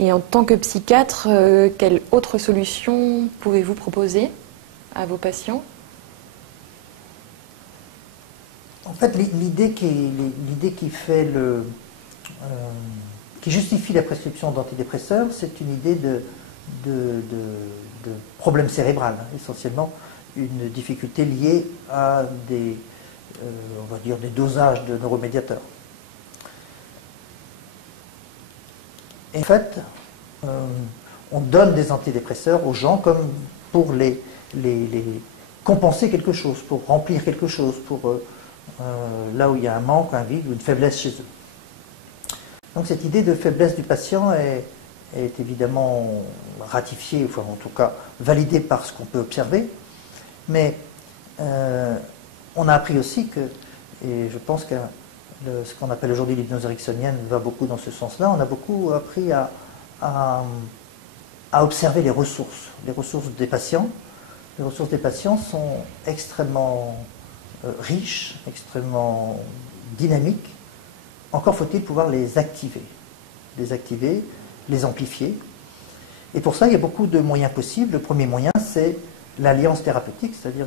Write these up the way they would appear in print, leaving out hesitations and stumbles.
Et en tant que psychiatre, quelle autre solution pouvez-vous proposer à vos patients? En fait, l'idée qui justifie la prescription d'antidépresseurs, c'est une idée de problème cérébral, essentiellement une difficulté liée à on va dire des dosages de neuromédiateurs. Et en fait, on donne des antidépresseurs aux gens comme pour les compenser quelque chose, pour remplir quelque chose, pour là où il y a un manque, un vide ou une faiblesse chez eux. Donc cette idée de faiblesse du patient est évidemment ratifiée, enfin en tout cas validée par ce qu'on peut observer, mais on a appris aussi que, et je pense que ce qu'on appelle aujourd'hui l'hypnose ericksonienne va beaucoup dans ce sens-là, on a beaucoup appris à observer les ressources des patients. Les ressources des patients sont extrêmement riches, extrêmement dynamiques. Encore faut-il pouvoir les activer, les amplifier. Et pour ça, il y a beaucoup de moyens possibles. Le premier moyen, c'est l'alliance thérapeutique, c'est-à-dire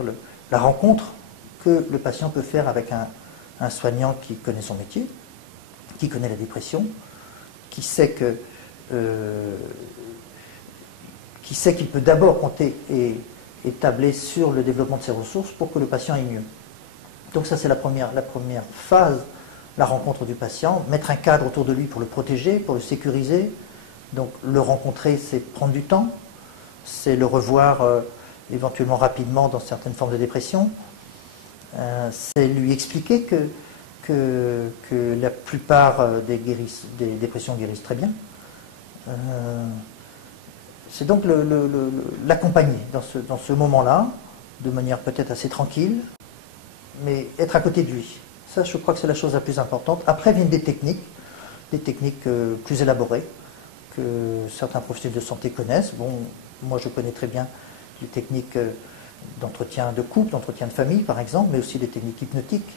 la rencontre que le patient peut faire avec un soignant qui connaît son métier, qui connaît la dépression, qui sait qu'il peut d'abord compter et tabler sur le développement de ses ressources pour que le patient aille mieux. Donc ça, c'est la première phase, la rencontre du patient, mettre un cadre autour de lui pour le protéger, pour le sécuriser. Donc le rencontrer, c'est prendre du temps, c'est le revoir éventuellement rapidement dans certaines formes de dépression, c'est lui expliquer que la plupart des dépressions guérissent très bien. C'est donc l'accompagner dans ce moment-là, de manière peut-être assez tranquille, mais être à côté de lui. Ça, je crois que c'est la chose la plus importante. Après viennent des techniques plus élaborées, que certains professionnels de santé connaissent. Bon, moi je connais très bien les techniques d'entretien de couple, d'entretien de famille par exemple, mais aussi des techniques hypnotiques,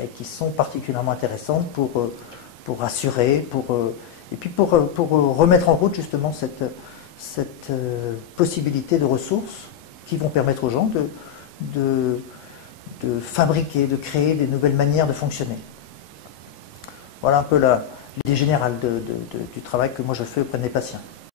et qui sont particulièrement intéressantes pour rassurer, et puis pour remettre en route justement cette possibilité de ressources qui vont permettre aux gens de fabriquer, de créer des nouvelles manières de fonctionner. Voilà un peu l'idée générale du travail que moi je fais auprès de mes patients.